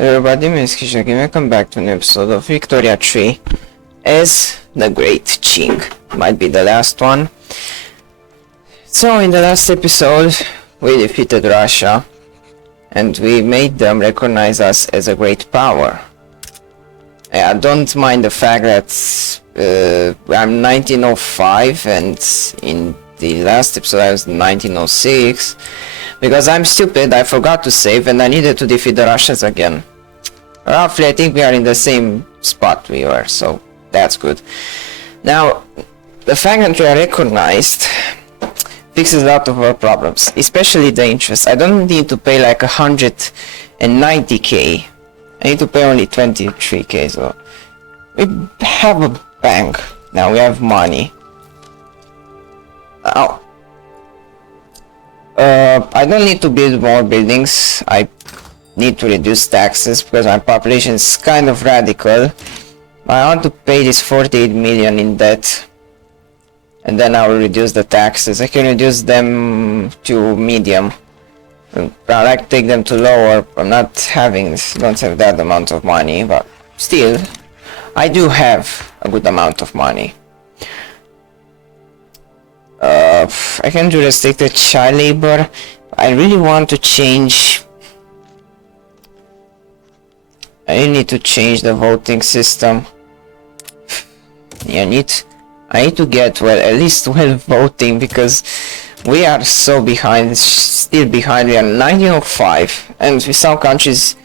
Everybody, my name is Kishak, welcome back to an episode of Victoria 3 as the Great Qing. Might be the last one. So in the last episode we defeated Russia and we made them recognize us as a great power. I don't mind the fact that I'm 1905 and in the last episode I was 1906 because I'm stupid, I forgot to save and I needed to defeat the Russians again. Roughly I think we are in the same spot we were, so that's good. Now the fact that we are recognized fixes a lot of our problems, especially the interest. I don't need to pay like 190k, I need to pay only 23k, so we have a bank, now we have money. Now, I don't need to build more buildings, I need to reduce taxes because my population is kind of radical. I want to pay this 48 million in debt and then I will reduce the taxes. I can reduce them to medium. I like to take them to lower. I'm not having, don't have that amount of money, but still I do have a good amount of money. I can do restricted child labor. I really want to change. I really need to change the voting system. I need to get, well, at least 12 voting because we are so behind, still behind. We are 1905 and with some countries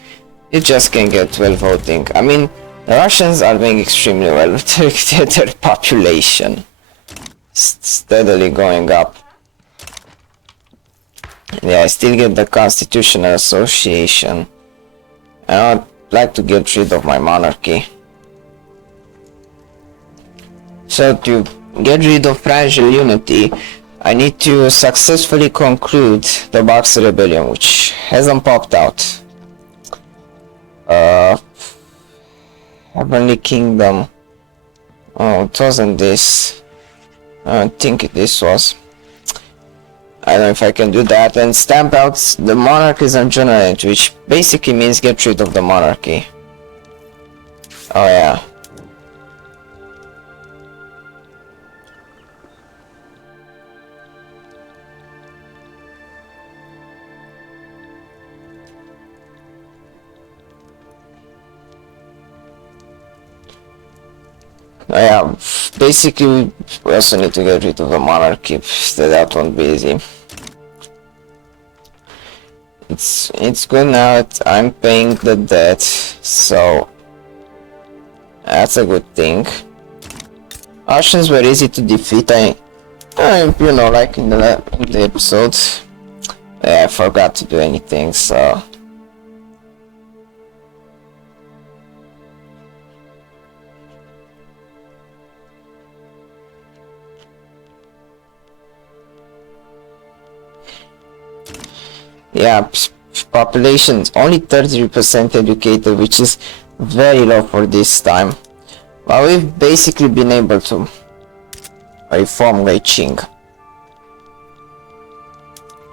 you just can get 12 voting. I mean, the Russians are doing extremely well with their population steadily going up. Yeah, I still get the Constitutional Association. I would like to get rid of my monarchy. So to get rid of fragile unity, I need to successfully conclude the Boxer Rebellion, which hasn't popped out. Heavenly Kingdom. Oh, it wasn't this. I think this was. I don't know if I can do that, and stamp out the monarchies and generate, which basically means get rid of the monarchy. Oh yeah. Yeah, basically we also need to get rid of the monarchy, so that won't be easy. It's good now that I'm paying the debt, so that's a good thing. Russians were easy to defeat. I you know, like in the episode, I forgot to do anything, so. Yeah, population is only 30% educated, which is very low for this time. But we've basically been able to reform Great Qing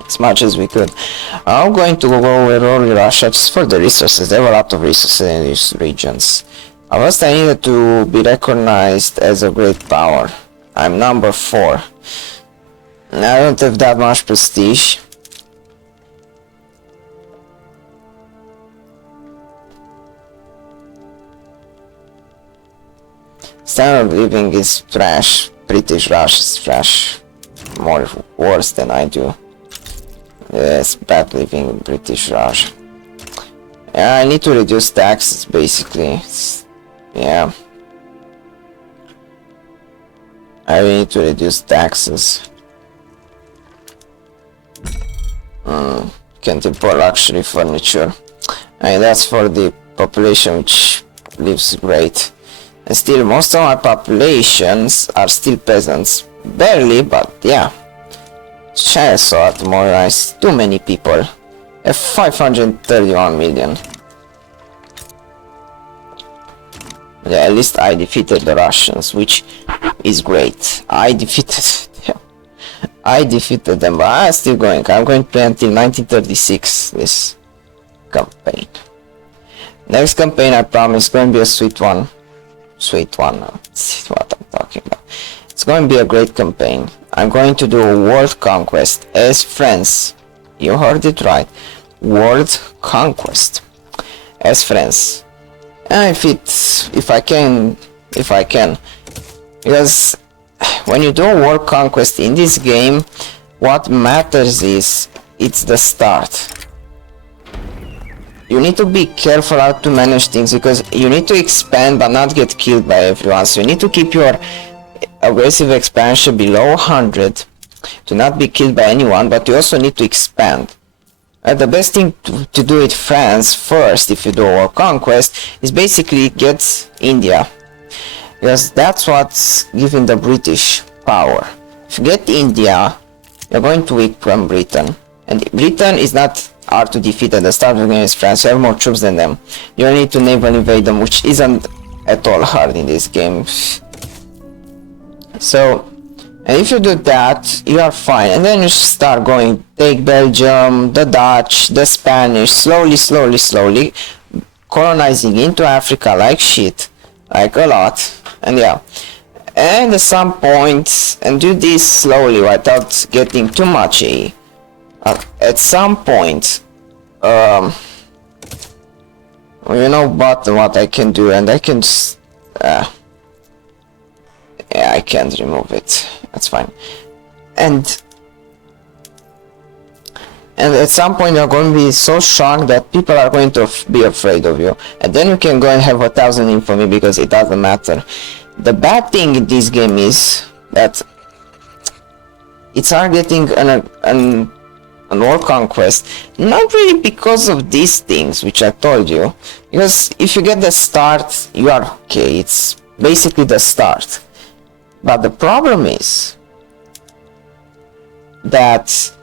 as much as we could. I'm going to go over all Russia just for the resources. There were a lot of resources in these regions. First, I needed to be recognized as a great power. I'm number 4. I don't have that much prestige. Standard of living is trash. British Russia is trash. Worse than I do. Yes, bad living in British Russia. Yeah, I need to reduce taxes basically. Yeah. I really need to reduce taxes. Can't import luxury furniture. And that's for the population which lives great. And still, most of my populations are still peasants. Barely, but yeah. China saw it more nice. Too many people. 531 million. Yeah, at least I defeated the Russians, which is great. I defeated them, but I'm still going. I'm going to play until 1936 this campaign. Next campaign, I promise, going to be a sweet one. Sweet one. That's what I'm talking about. It's going to be a great campaign. I'm going to do a world conquest as friends. You heard it right. World conquest as friends. And if I can, because when you do a world conquest in this game, what matters is it's the start. You need to be careful how to manage things, because you need to expand but not get killed by everyone. So you need to keep your aggressive expansion below 100 to not be killed by anyone, but you also need to expand. The best thing to do with France first, if you do a world conquest, is basically get India, because that's what's giving the British power. If you get India, you're going to weaken Britain, and Britain is not hard to defeat at the start of against France. You have more troops than them. You don't need to naval invade them, which isn't at all hard in this game. So, and if you do that, you are fine. And then you start going, take Belgium, the Dutch, the Spanish, slowly, colonizing into Africa like shit, like a lot. And yeah, and at some point, and do this slowly without getting too much at some point, you know what I can do, and I can just, yeah, I can't remove it, that's fine. And at some point you're going to be so strong that people are going to be afraid of you, and then you can go and have 1,000 infamy, because it doesn't matter. The bad thing in this game is that it's targeting an world conquest, not really because of these things which I told you, because if you get the start, you are okay. It's basically the start. But the problem is that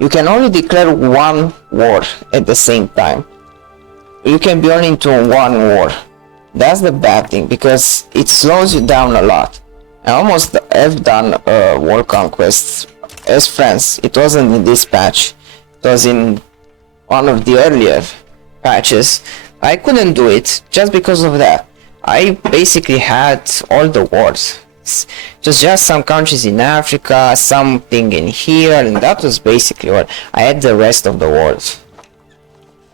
you can only declare one war at the same time. You can be only into one war. That's the bad thing, because it slows you down a lot. I almost have done world conquests as France. It wasn't in this patch, it was in one of the earlier patches. I couldn't do it just because of that. I basically had all the wars. Just some countries in Africa, something in here, and that was basically what I had. The rest of the world.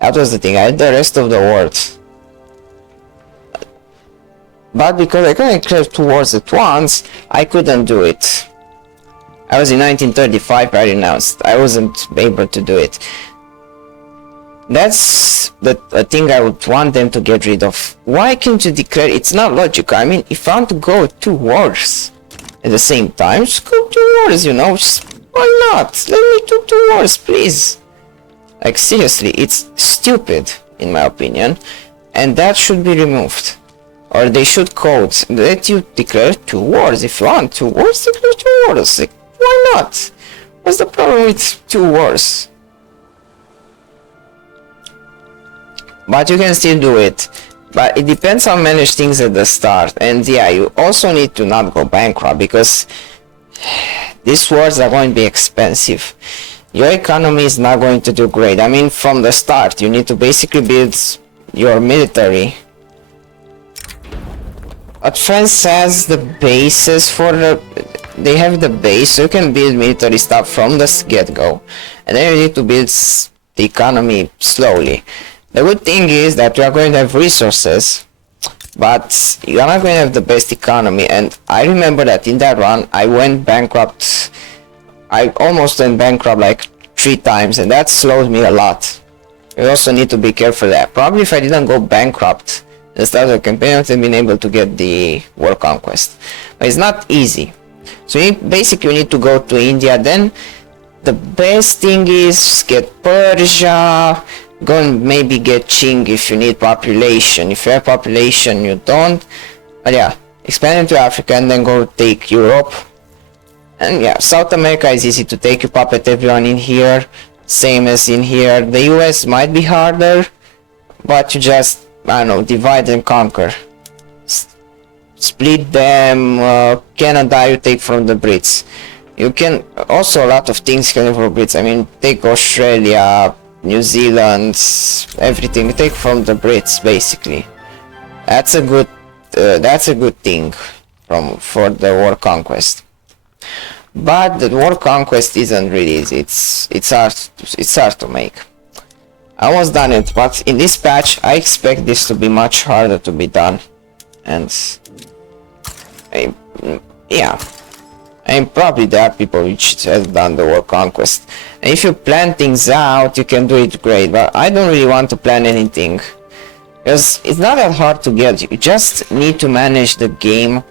That was the thing. I had the rest of the world. But because I couldn't declare 2 wars at once, I couldn't do it. I was in 1935, I renounced. I wasn't able to do it. That's the thing I would want them to get rid of. Why can't you declare? It's not logical. I mean, if I want to go 2 wars at the same time, just go 2 wars, you know? Why not? Let me do 2 wars, please. Like, seriously, it's stupid, in my opinion. And that should be removed. Or they should code, let you declare 2 wars. If you want 2 wars, declare 2 wars. Like, why not? What's the problem with 2 wars? But you can still do it. But it depends on many things at the start. And yeah, you also need to not go bankrupt, because these wars are going to be expensive. Your economy is not going to do great. I mean, from the start, you need to basically build your military. But France has the bases for they have the base, so you can build military stuff from the get-go. And then you need to build the economy slowly. The good thing is that you are going to have resources, but you are not going to have the best economy. And I remember that in that run, I went bankrupt. I almost went bankrupt like 3 times, and that slowed me a lot. You also need to be careful that probably if I didn't go bankrupt at the start of the campaign, I would have been able to get the world conquest. But it's not easy. So you basically need to go to India. Then the best thing is get Persia, go and maybe get Qing if you need population. If you have population, you don't. But yeah, expand into Africa and then go take Europe. And yeah, South America is easy to take. You puppet everyone in here, same as in here. The US might be harder, but you just, I don't know, divide and conquer. Split them. Canada you take from the Brits. You can also, a lot of things can from Brits. I mean, take Australia, New Zealand, everything. Take from the Brits, basically. That's a good thing for the war conquest. But the war conquest isn't really easy. It's hard to make. I almost done it, but in this patch I expect this to be much harder to be done. And yeah, and probably there are people which have done the war conquest. And if you plan things out, you can do it great. But I don't really want to plan anything, because it's not that hard to get. You just need to manage the game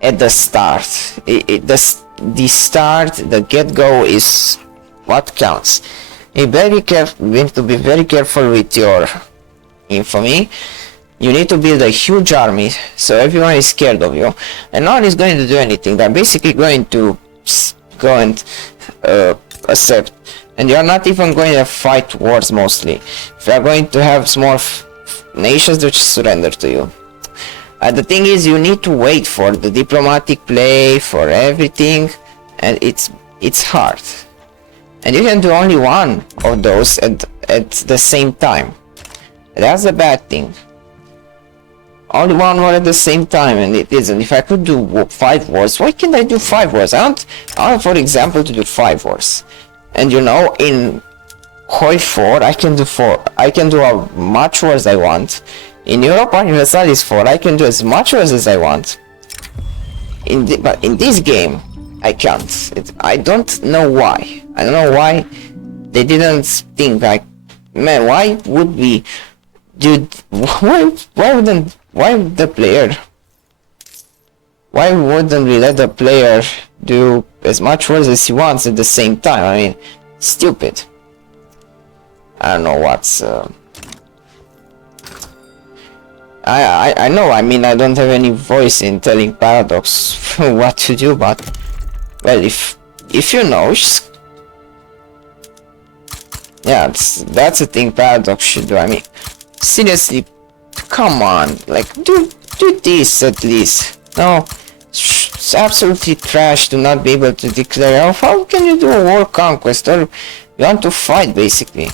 at the start. The start, the get-go is what counts. You need to be very careful with your infamy. You need to build a huge army so everyone is scared of you, and no one is going to do anything. They're basically going to go and accept, and you're not even going to fight wars mostly. If you're going to have small nations which surrender to you. The thing is, you need to wait for the diplomatic play, for everything, and it's hard. And you can do only one of those at the same time. That's the bad thing. Only one war at the same time, and it isn't. If I could do 5 wars, why can't I do 5 wars? I want, for example, to do 5 wars. And you know, in Hoi 4, I can do 4. I can do as much wars as I want. In Europa Universalis 4, I can do as much wars as I want. But in this game, I can't. I don't know why. I don't know why they didn't think like, man, why would we do? Why wouldn't we let the player do as much work as he wants at the same time? I mean, stupid. I don't know what's. I know. I mean, I don't have any voice in telling Paradox what to do, but well, if you know, yeah, that's a thing Paradox should do. I mean, seriously, come on, like do this at least. No, it's absolutely trash to not be able to declare. Oh, how can you do a war conquest, or you want to fight basically?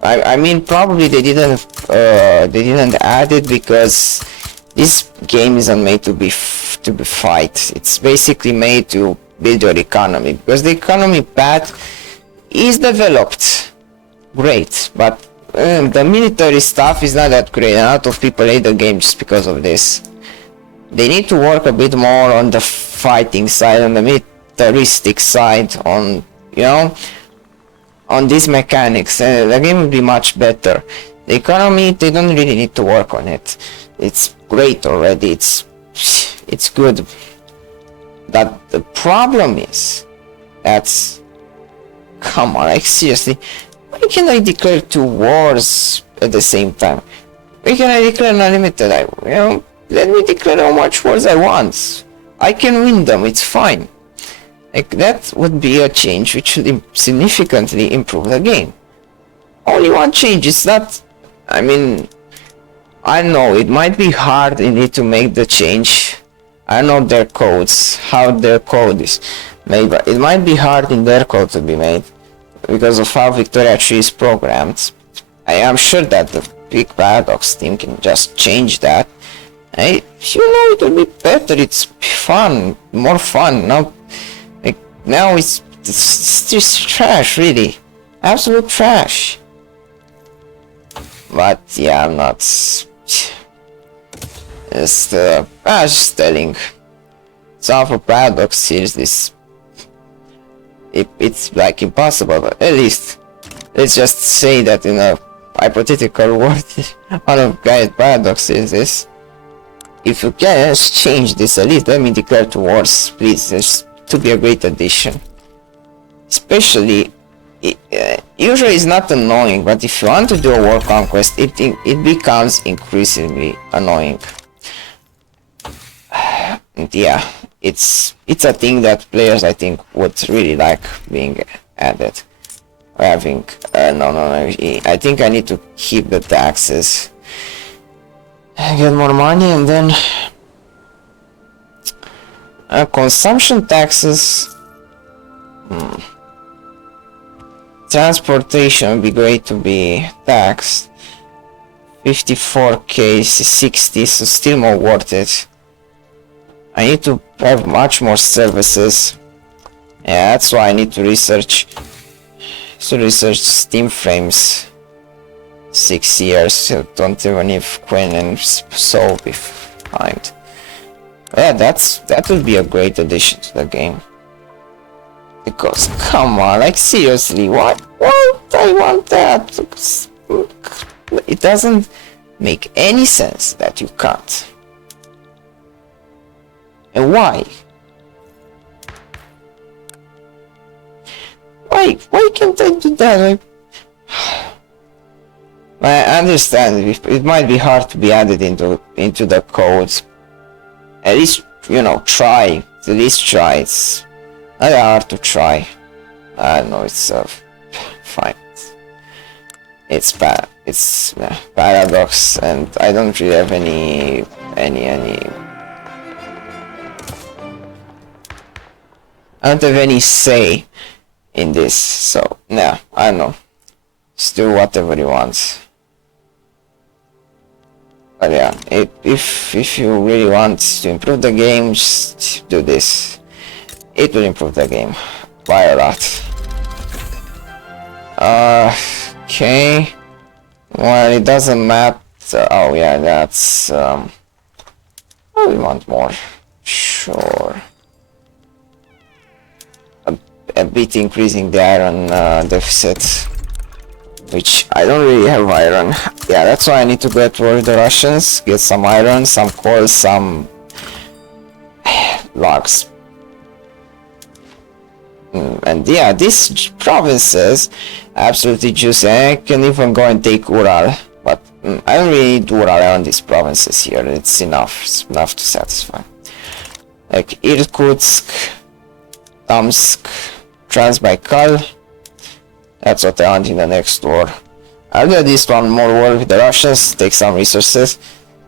I mean, probably they didn't add it because this game isn't made to be fight. It's basically made to build your economy, because the economy path is developed great, but the military stuff is not that great. A lot of people hate the game just because of this. They need to work a bit more on the fighting side, on the militaristic side, on, you know, on these mechanics. The game will be much better. The economy, they don't really need to work on it. It's great already. It's good. But the problem is, come on, like seriously, why can I declare 2 wars at the same time? Why can I declare unlimited? Let me declare how much wars I want. I can win them, it's fine. Like, that would be a change which would significantly improve the game. Only one change, it's not, I mean, I know it might be hard indeed to make the change. I know their codes, how their code is made, but it might be hard in their code to be made because of how Victoria Tree is programmed. I am sure that the big Paradox team can just change that. You know, it will be better, it's fun, more fun. Now it's just trash, really. Absolute trash. But yeah, I'm not. Just telling. It's all for Paradox series. It's like impossible, but at least let's just say that in a hypothetical world, one of guys Paradox series. If you can just change this, at least let me declare 2 wars, please. It's to be a great addition. Especially, usually it's not annoying, but if you want to do a war conquest, it becomes increasingly annoying. And yeah, it's a thing that players, I think, would really like being added. Or having, no, I think I need to keep the taxes. Get more money, and then consumption taxes. Transportation would be great to be taxed. 54k, 60, so still more worth it. I need to have much more services. Yeah, that's why I need to research. Steam frames. 6 years. So don't even if Quinn and Soul behind. Yeah, that would be a great addition to the game. Because come on, like seriously, what? What? I want that. It doesn't make any sense that you can't. And why? Why can't I do that? I understand it might be hard to be added into the codes. At least, you know, try. At least try. It's not hard to try. I don't know, it's fine. It's bad. It's paradox, and I don't really have any. I don't have any say in this, so yeah, I don't know. Just do whatever you want. But yeah, if you really want to improve the game, just do this. It will improve the game by a lot. Okay. Well, it doesn't matter. Oh yeah, that's oh, we want more. Sure. A bit increasing the iron deficit, which I don't really have iron. Yeah, that's why I need to go toward the Russians, get some iron, some coal, some logs. And yeah, these provinces absolutely juicy. I can even go and take Ural, but I don't really need Ural around these provinces here. It's enough. It's enough to satisfy. Like Irkutsk, Tomsk, Transbaikal. That's what I want in the next war. I'll do this one more war with the Russians, take some resources.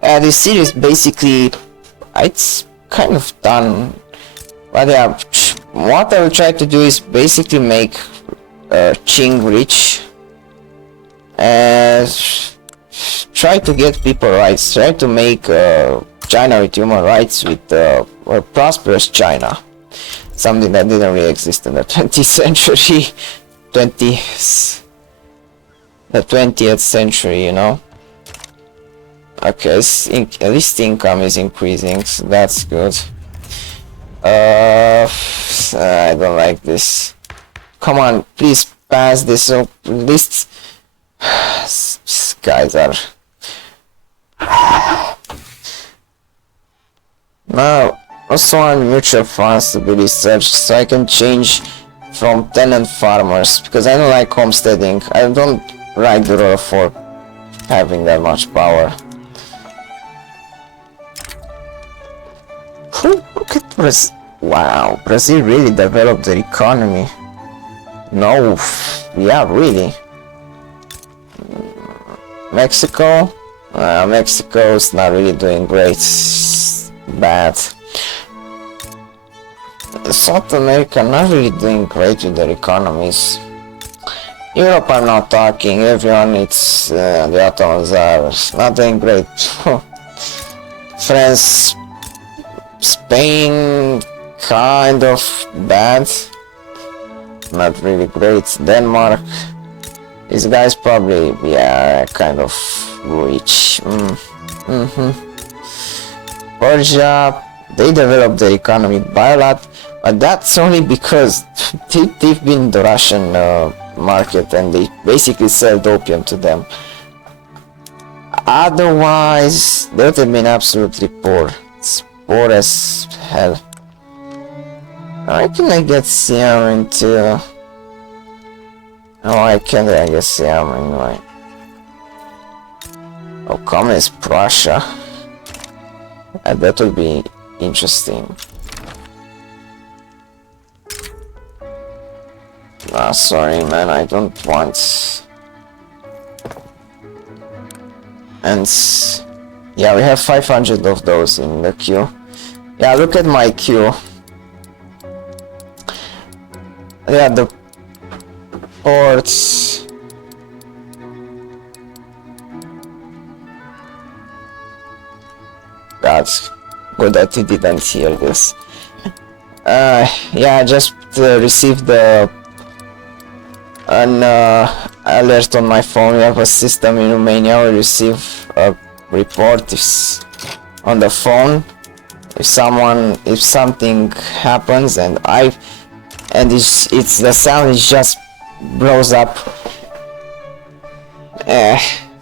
This series basically, it's kind of done. But yeah, what I will try to do is basically make Qing rich. And try to get people rights. Try to make China with human rights with or prosperous China. Something that didn't really exist in the 20th century. The 20th century, you know. Okay, at least income is increasing, so that's good. I don't like this. Come on, please pass this up. At least these guys are. Now, also want mutual funds to be researched so I can change from tenant farmers, because I don't like homesteading. I don't like the role for having that much power. Look at Brazil. Wow, Brazil really developed their economy. No, yeah, really. Mexico? Mexico's not really doing great. Bad. South America not really doing great with their economies. Europe I'm not talking, everyone it's the Ottomans are not doing great. France, Spain kind of bad, not really great. Denmark, these guys probably, yeah, kind of rich. Persia, they developed their economy by a lot, but that's only because they've been in the Russian market and they basically sell opium to them. Otherwise, they would have been absolutely poor. It's poor as hell. Why can I get Siam into... Oh, I can't get Siam anyway. Oh, Communist Prussia. That would be interesting. Ah, sorry man, I don't want... And... yeah, we have 500 of those in the queue. Yeah, look at my queue. Yeah, ports. That's good that you didn't hear this. Yeah, I just received an alert on my phone. We have a system in Romania. We receive a report on the phone if something happens, and it's the sound is just blows up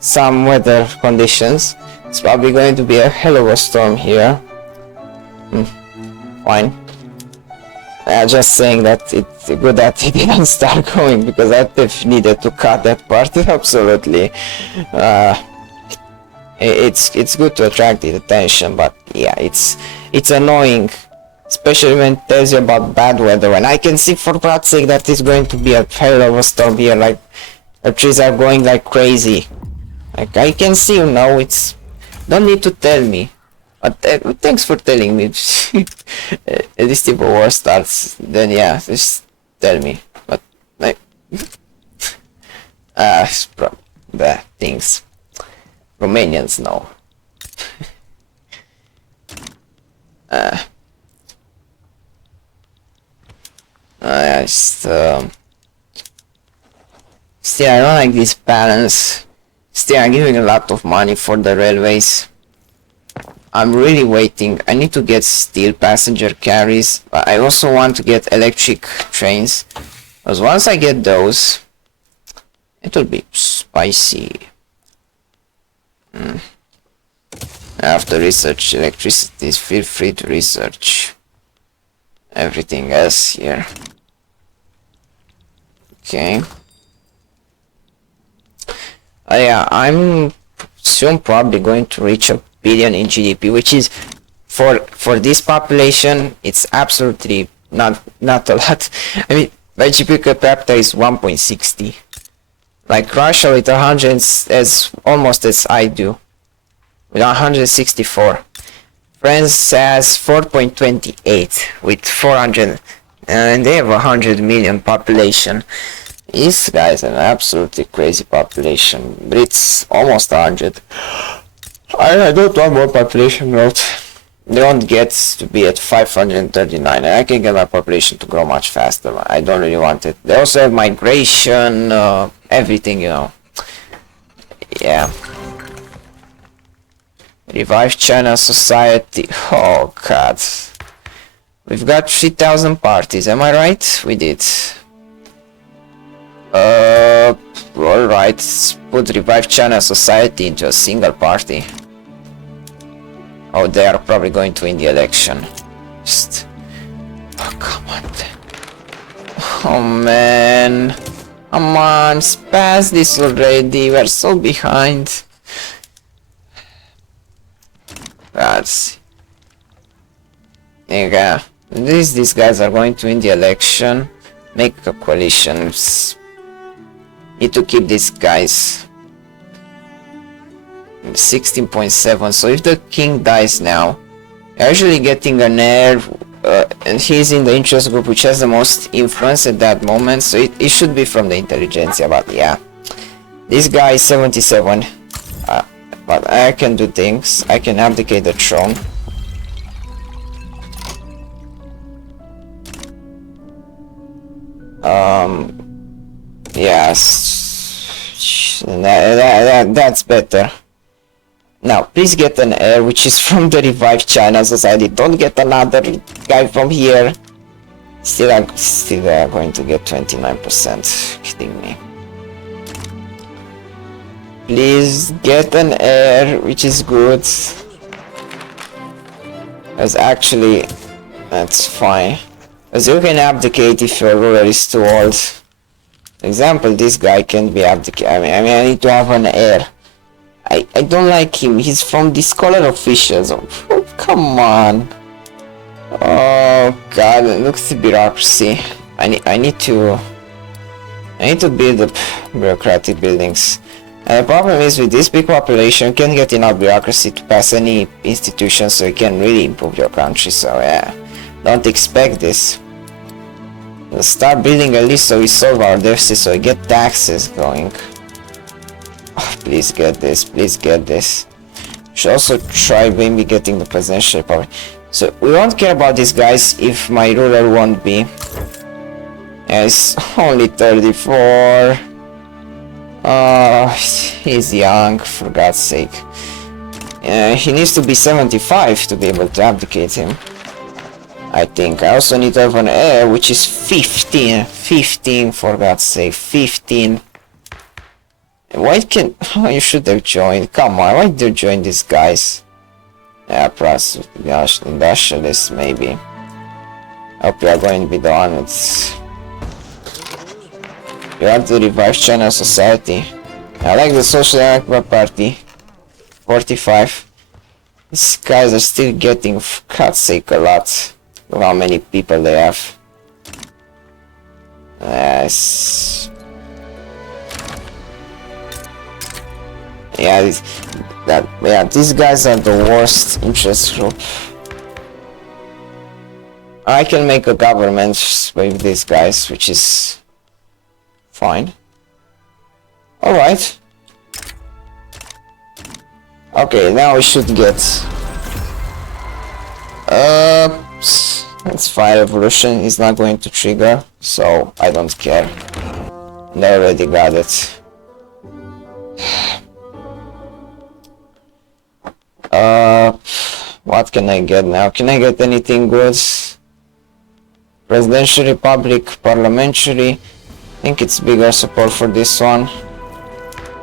some weather conditions. It's probably going to be a hell of a storm here. Fine. Just saying that it's good that it didn't start going, because I needed to cut that part. Absolutely. It's good to attract the attention, but yeah, it's annoying, especially when it tells you about bad weather. And I can see, for God's sake, that it's going to be a hell of a storm here. Like, the trees are going like crazy. Like, I can see, you know, it's... Don't need to tell me. But thanks for telling me. At least if a war starts, then yeah, just tell me. But like, the things Romanians know. Still, I don't like this balance. Still, I'm giving a lot of money for the railways. I'm really waiting. I need to get steel passenger carries, but I also want to get electric trains, because once I get those, it will be spicy. I have to research electricity. Feel free to research everything else here. Okay. Yeah, I'm soon probably going to reach a billion in GDP, which is for this population, it's absolutely not a lot. I mean, my GDP per capita is 1.60. Like Russia with 100 as almost as I do, with 164. France has 4.28 with 400, and they have 100 million population. These guys are an absolutely crazy population, but it's almost 100. I don't want more population growth. They don't get to be at 539, and I can get my population to grow much faster. I don't really want it. They also have migration, everything, you know. Yeah. Revive China society. Oh god. We've got 3,000 parties, am I right? We did. Alright, let's put Revive China society into a single party. Oh, they are probably going to win the election. Just... Oh, come on. Oh, man. Come on, spaz this already. We're so behind. That's... Yeah. These guys are going to win the election. Make a coalition. Need to keep these guys. 16.7. So if the king dies now, you're usually getting an heir, and he's in the interest group which has the most influence at that moment. So it should be from the intelligentsia. But yeah, this guy is 77. But I can do things. I can abdicate the throne. Yes, that's better. Now, please get an heir which is from the Revive China Society. Don't get another guy from here. Still going to get 29%. Kidding me. Please get an heir which is good. As actually, that's fine. As you can abdicate if your ruler is too old. For example, this guy can't be abdicated. I mean, I need to have an heir. I don't like him. He's from the scholar officials. Oh, come on. Oh god, look at the bureaucracy. I need to build up bureaucratic buildings. And the problem is, with this big population, you can't get enough bureaucracy to pass any institution, so you can really improve your country. So yeah, don't expect this. Let's start building at least so we solve our deficit, so we get taxes going. Oh, please get this, please get this. Should also try maybe getting the presidential power. So we won't care about these guys if my ruler won't be. Yeah, it's only 34. He's young, for God's sake. He needs to be 75 to be able to abdicate him, I think. I also need to have an heir, which is 15. 15, for God's sake, 15. Why can... Oh, you should have joined. Come on, why did you join these guys? Yeah, plus, gosh, industrialists, maybe. Hope you are going to be the one with... You want to revive China society. I like the Social Democrat Party. 45. These guys are still getting, for God's sake, a lot. Look how many people they have. Yes. Yeah, these guys are the worst interest group. I can make a government with these guys, which is fine. Alright. Okay, now we should get... Let's fire revolution. It's not going to trigger, so I don't care. They already got it. What can I get now? Can I get anything good? Presidential Republic, Parliamentary. I think it's bigger support for this one.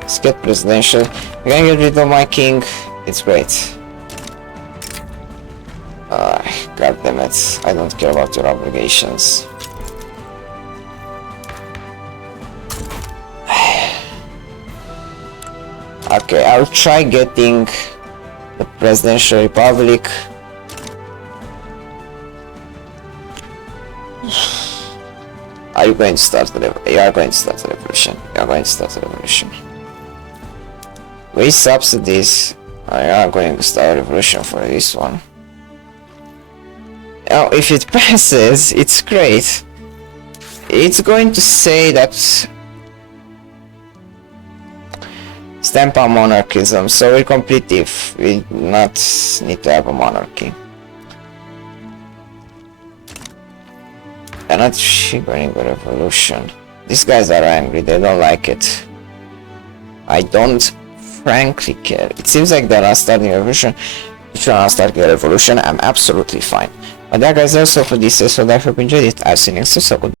Let's get presidential. I'm gonna get rid of my king. It's great. God damn it. I don't care about your obligations. Okay, I'll try getting the Presidential Republic. Are you going to start the revolution? You are going to start the revolution. You are going to start the revolution. With subsidies, I am going to start a revolution for this one. Now, if it passes, it's great. It's going to say that stamp on monarchism, so we're complete if we not need to have a monarchy. They're not triggering a revolution. These guys are angry, they don't like it. I don't frankly care. It seems like they're not starting a revolution. If you're not starting a revolution, I'm absolutely fine. But that guys, also for this episode, I hope you enjoyed it. I'll see you next episode.